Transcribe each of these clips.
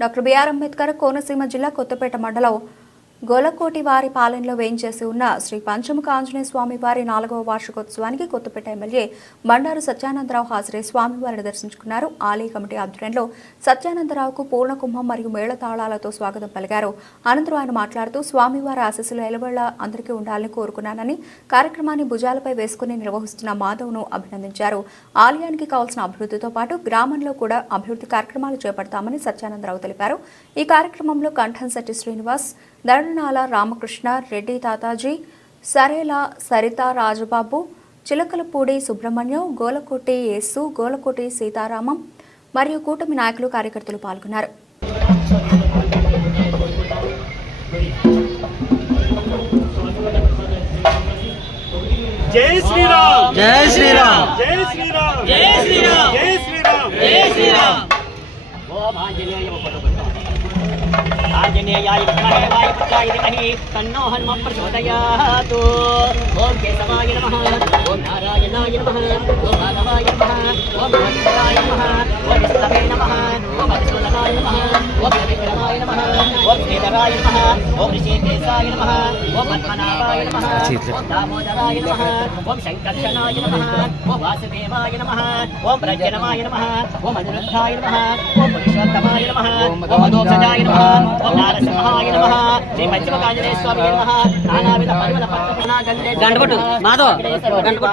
Doctor BR Ambedkar Konaseema జిల్లా కొత్తపేట మండలం గోలకోటి వారి పాలనలో వేయించేసి ఉన్న శ్రీ పంచముఖ ఆంజనేయ స్వామి వారి నాలుగవ వార్షికోత్సవానికి కొత్తపేట ఎమ్మెల్యే బండారు సత్యానందరావు హాజరై స్వామివారిని దర్శించుకున్నారు. ఆలయ కమిటీ ఆధ్వర్యంలో సత్యానందరావుకు పూర్ణ కుంభం మరియు మేళతాళాలతో స్వాగతం పలికారు. అనంతరం ఆయన మాట్లాడుతూ స్వామివారి ఆశీస్సులు ఎలవేళ అందరికీ ఉండాలని కోరుకున్నానని కార్యక్రమాన్ని భుజాలపై వేసుకుని నిర్వహిస్తున్న మాధవ్ను అభినందించారు. ఆలయానికి కావాల్సిన అభివృద్ధితో పాటు గ్రామంలో కూడా అభివృద్ధి కార్యక్రమాలు చేపడతామని సత్యానందరావు తెలిపారు. ఈ కార్యక్రమంలో కంఠంశెట్టి శ్రీనివాస్ దరణాల రామకృష్ణ రెడ్డి తాతాజీ సరేల సరిత రాజబాబు చిలకలపూడి సుబ్రహ్మణ్యం గోలకోటి యేసు గోలకోటి సీతారామం మరియు కూటమి నాయకులు కార్యకర్తలు పాల్గొన్నారు. జై శ్రీరామ్! జై శ్రీరామ్! జై శ్రీరామ్! జై శ్రీరామ్! జై శ్రీరామ్! జై శ్రీరామ్! ఓం ఆంజనేయ ఆంజనేయాయ విద్మహే వాయుపుత్రాయ ధీమహి తన్నో హనుమ ప్రచోదయాతు ఓం కేశవాయ నమః ఓం నారాయణాయ నమః ఓం మాధవాయ నమః ఓం గోవిందాయ నమః ఓం విష్ణవే నమః ఓం మధుసూదనాయ నమః ఓం విక్రమాయ నమః ఓం శ్రీధరాయ నమః ఓం ఋషికేశాయ నమః ఓం పద్మనాభాయ నమః ఓం దామోదరాయ నమః ఓం శంకర్షణాయ నమః ఓం వాసుదేవాయ నమః ఓం ప్రజనమాయ నమః ఓం అనిరుద్ధాయ నమః ఓం పురుషోత్తమాయ నమః ఓం మధోక్షజాయ నమః ఓం నారసింహాయ నమః శ్రీ పంచమకాంజనేయ స్వామి నమః నానావిధ పరిమళ పత్రపునా గంధే గంటకొట్టు, మాధవ్, గంటకొట్టు.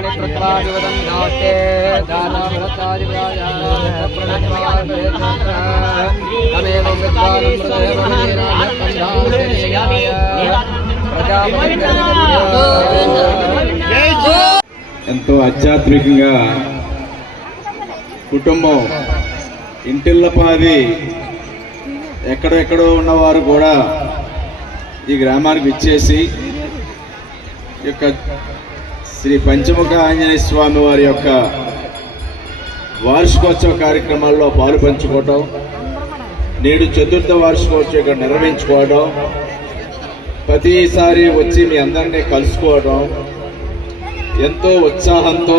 నామాని ఎంతో ఆధ్యాత్మికంగా కుటుంబం ఇంటిల్లపాది ఎక్కడెక్కడో ఉన్నవారు కూడా ఈ గ్రామానికి ఇచ్చేసి ఈ యొక్క శ్రీ పంచముఖ ఆంజనేయ స్వామి వారి యొక్క వార్షికోత్సవ కార్యక్రమాల్లో పాలు పంచుకోవటం నేడు చతుర్థ వార్షికోత్సవం ఇక్కడ నిర్వహించుకోవడం ప్రతిసారి వచ్చి మీ అందరినీ కలుసుకోవడం ఎంతో ఉత్సాహంతో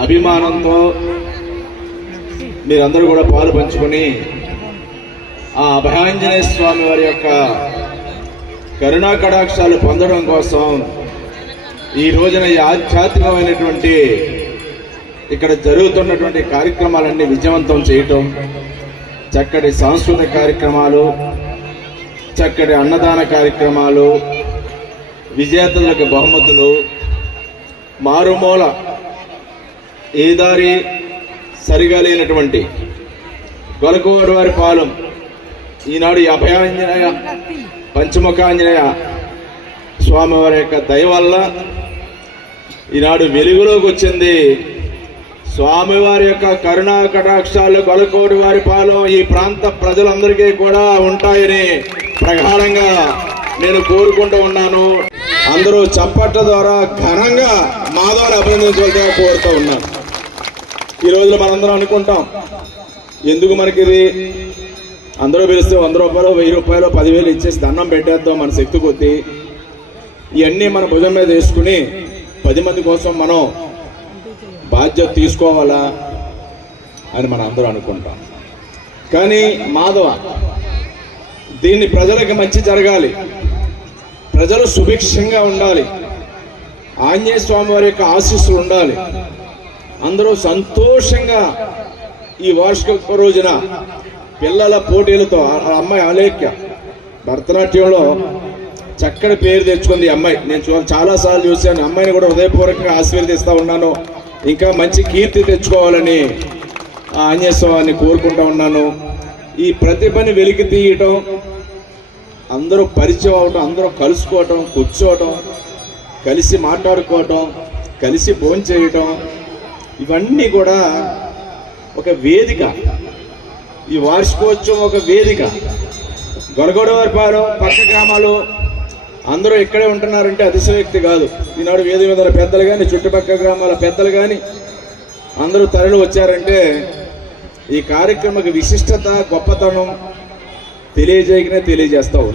అభిమానంతో మీరందరూ కూడా పాలు పంచుకొని ఆ అభయాంజనేయ స్వామి వారి యొక్క కరుణా కటాక్షాలు పొందడం కోసం ఈ రోజున ఈ ఆధ్యాత్మికమైనటువంటి ఇక్కడ జరుగుతున్నటువంటి కార్యక్రమాలన్నీ విజయవంతం చేయటం చక్కటి సాంస్కృతిక కార్యక్రమాలు చక్కటి అన్నదాన కార్యక్రమాలు విజేతలకు బహుమతులు మారుమూల ఏ దారి సరిగా లేనటువంటి గొలకూరు వారి పాలెం ఈనాడు ఈ అభయాంజనేయ పంచముఖాంజనేయ స్వామివారి యొక్క దయ వల్ల ఈనాడు వెలుగులోకి వచ్చింది స్వామివారి యొక్క కరుణా కటాక్షాలు గొలకోడు వారి పాలెం ఈ ప్రాంత ప్రజలందరికీ కూడా ఉంటాయని ప్రగాఢంగా నేను కోరుకుంటూ ఉన్నాను. అందరూ చప్పట్ల ద్వారా ఘనంగా మాధవని అభినందించవలసిందిగా కోరుతూ ఉన్నాను. ఈ రోజులో మనందరం అనుకుంటాం ఎందుకు మనకి ఇది? అందరూ పిలిస్తే వంద రూపాయలు వెయ్యి రూపాయలు పదివేలు ఇచ్చేసి దండం పెట్టేద్దాం మన శక్తి కొద్దీ. ఇవన్నీ మన భుజం మీద వేసుకుని పది మంది కోసం మనం బాధ్యత తీసుకోవాలా అని మనం అందరూ అనుకుంటాం. కానీ మాధవ దీన్ని ప్రజలకు మంచి జరగాలి. ప్రజలు సుభిక్షంగా ఉండాలి. ఆంజనేయ స్వామి వారి యొక్క ఆశీస్సులు ఉండాలి. అందరూ సంతోషంగా ఈ వార్షిక రోజున పిల్లల పోటీలతో ఆ అమ్మాయి అలేఖ్య భరతనాట్యంలో చక్కటి పేరు తెచ్చుకుంది ఈ అమ్మాయి. నేను చూ చాలాసార్లు చూశాను. అమ్మాయిని కూడా హృదయపూర్వకంగా ఆశీర్వదిస్తూ ఉన్నాను. ఇంకా మంచి కీర్తి తెచ్చుకోవాలని ఆంజనేయస్వామిని కోరుకుంటూ ఉన్నాను. ఈ ప్రతిభని వెలికి తీయటం అందరూ పరిచయం అవటం అందరూ కలుసుకోవటం కూర్చోవటం కలిసి మాట్లాడుకోవటం కలిసి భోంచేయటం ఇవన్నీ కూడా ఒక వేదిక. ఈ వార్షికోత్సవం ఒక వేదిక. గొరగొడవరపాలెం పక్క గ్రామాలు అందరూ ఇక్కడే ఉంటున్నారంటే అతిశయోక్తి కాదు. ఈనాడు వేది మీద పెద్దలు కానీ చుట్టుపక్కల గ్రామాల పెద్దలు కానీ అందరూ తరలి వచ్చారంటే ఈ కార్యక్రమకు విశిష్టత గొప్పతనం తెలియజేయకనే తెలియజేస్తూ ఉంది.